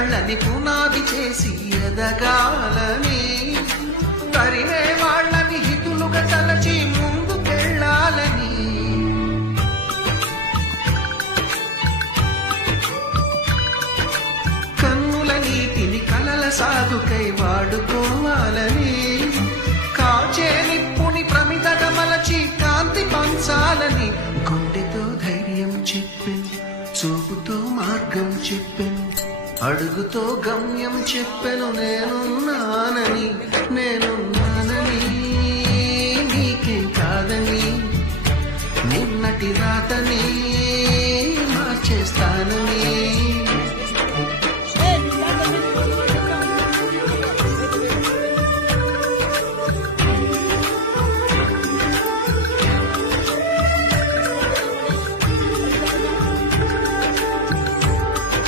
కళ్ళని పునాది చేసి ఎదగాలని, తరిమే వాళ్ళని హితులుగా తలచి ముందుకెళ్ళాలని. కన్నుల నీటిని కలల సాగుకై వాడుకోవాలని, కాచే నిప్పుని ప్రమిదగా మలచి కాంతి పంచాలని. గుండెతో ధైర్యం చెప్పెను, చూపుతో మార్గం చెప్పెను, అడుగుతో గమ్యం చెప్పెను. నేనున్నానని నీకేం కాదని, నిన్నటి రాతని మార్చేస్తానని.